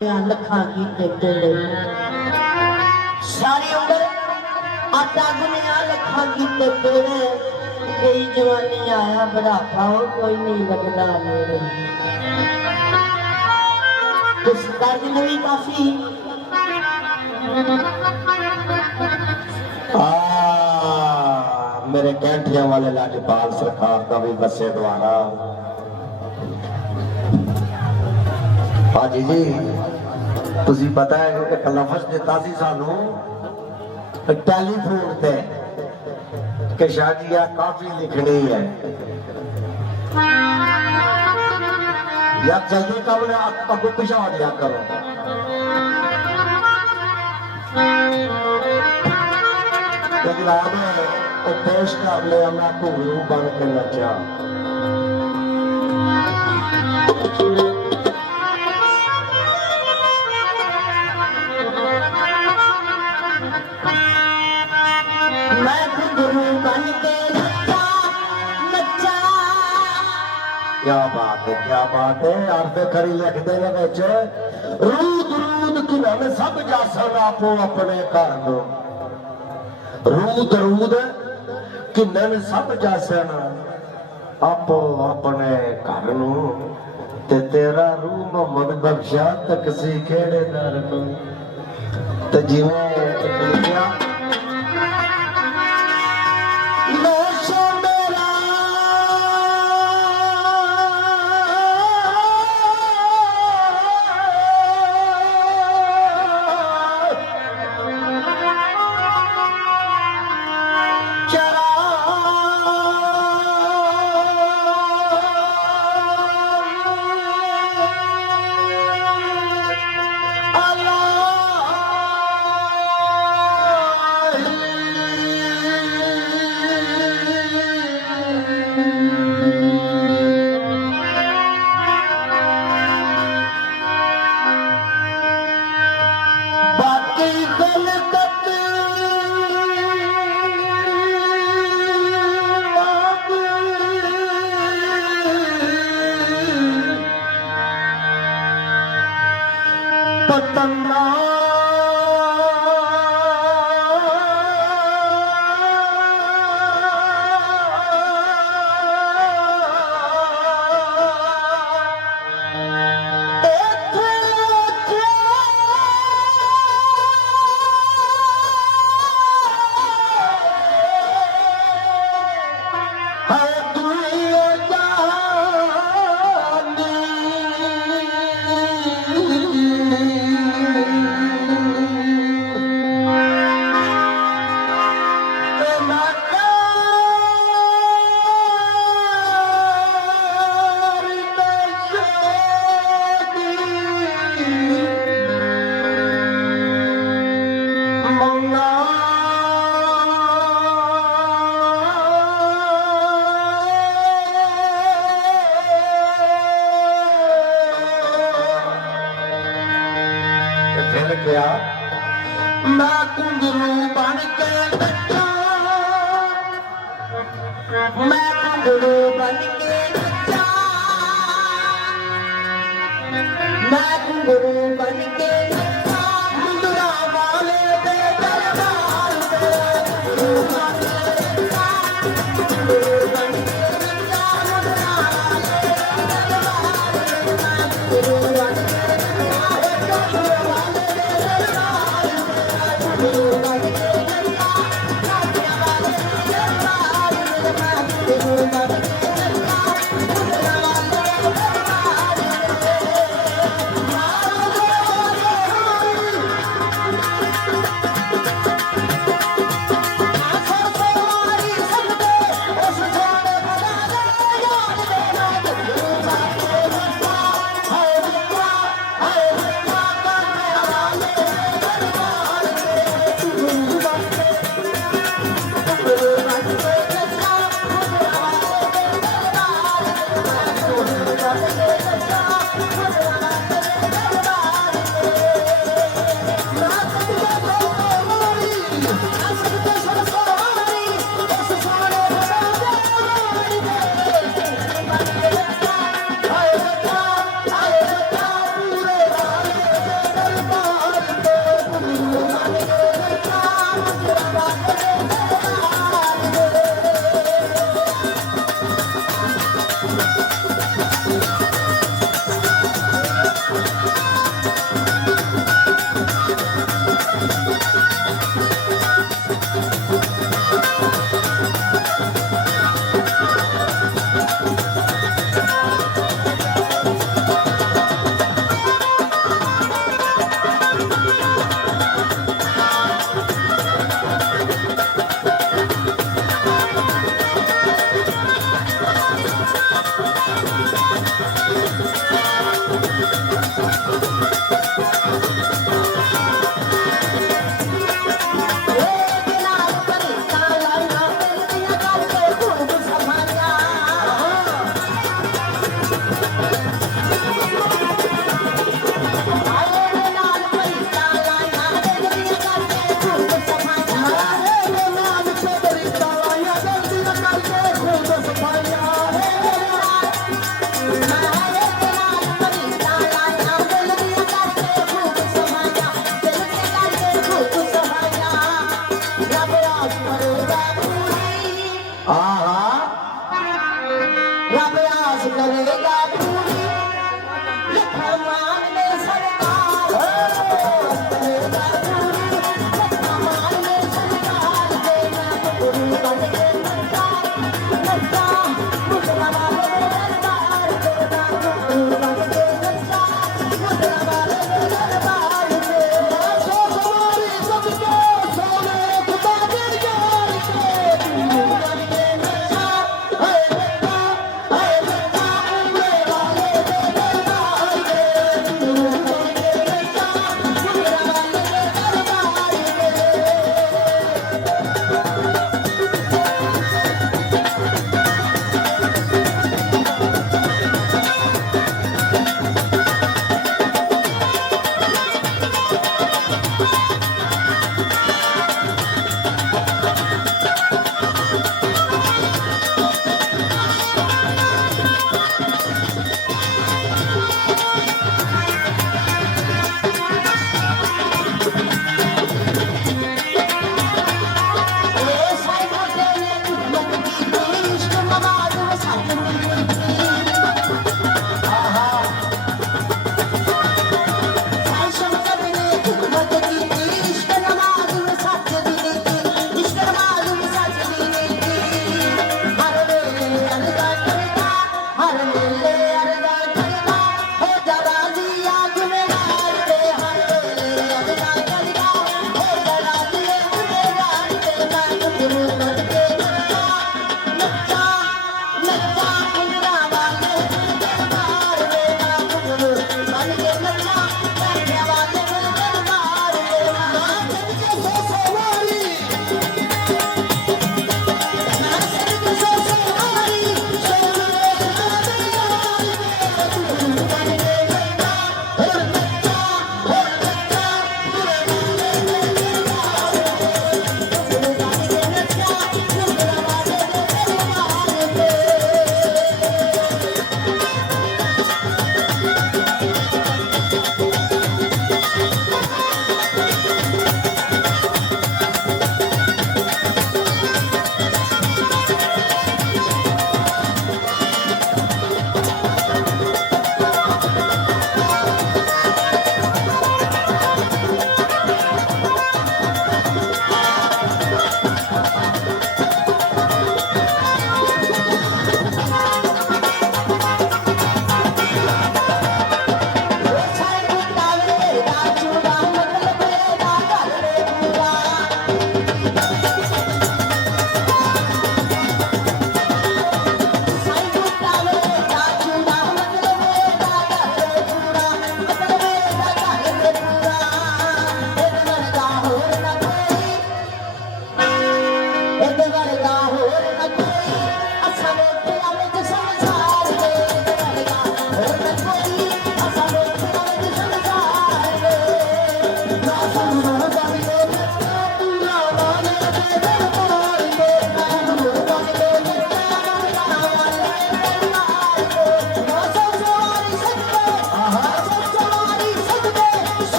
लखा की टेढ़े सारी उम्र आटा गुनिया लखा की टेढ़े गई जवानी आया बुढ़ापा हो कोई नहीं लगना मेरे कुछ दर्द में भी काफी मेरे कैंठिया वाले लाजपाल सरकार का भी बसे द्वारा हाजी जी तुझी पता है कि एक लफ्ज दिता सी सानू टेलीफोन ते कि शाजिया काफी लिखनी है या जल्दी कब अगू पिछा दिया करो पेश कर लिया मैं घुंगरू बन के नचा मैं घुंगरू बन के नचा क्या बात है अर्थ खरी लिखते हैं विच रूद रूद किन्हन सब जासन आपो अपने घर नो रूद रूद किन्हन सब जासन आपो अपने घर नो ते तेरा रूह मोहम्मद बख्शा तक सी खेड़े दर नो ते जिवें लिखिया पतंगा क्या मैं घुंगरू बन के नचा मैं घुंगरू बन के नचा मैं घुंगरू बन के नचा घुंगरा वाले दे दरबार पे घुंगरू बन के नचा घुंगरू बन के नचा घुंगरा वाले दे दरबार पे घुंगरू बन के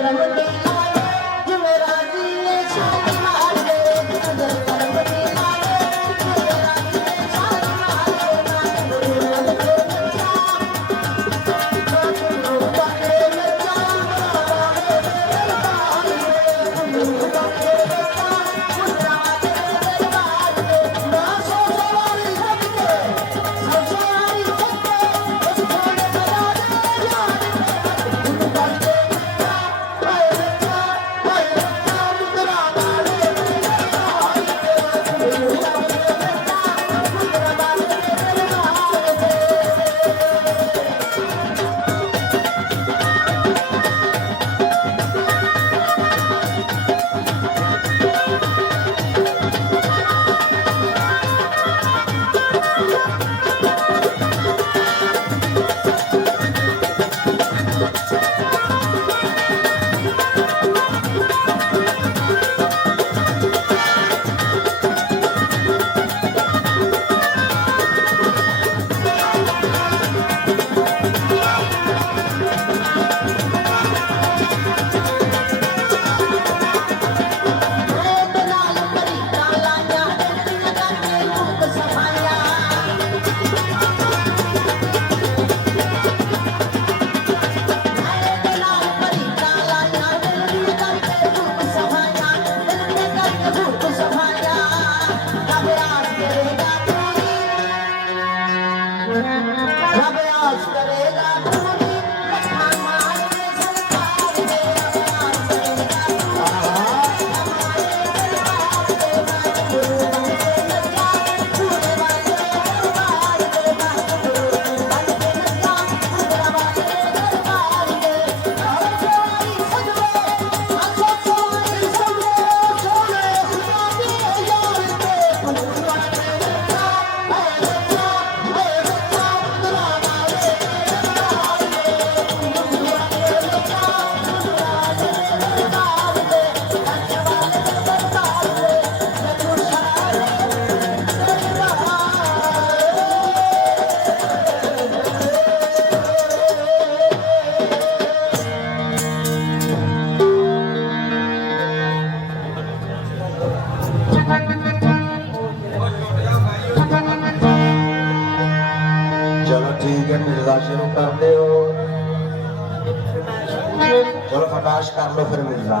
करम दी लाए जिवें राजी ने शान मार दे नजर करम दी लाए जिवें राजी ने शान मार दे ना गुरु के बच्चा ना गुरु के बच्चा गुरु के बच्चा चलो ठीक है मिर्जा शुरू कर दे हो चलो फटाश कर लो फिर मिर्जा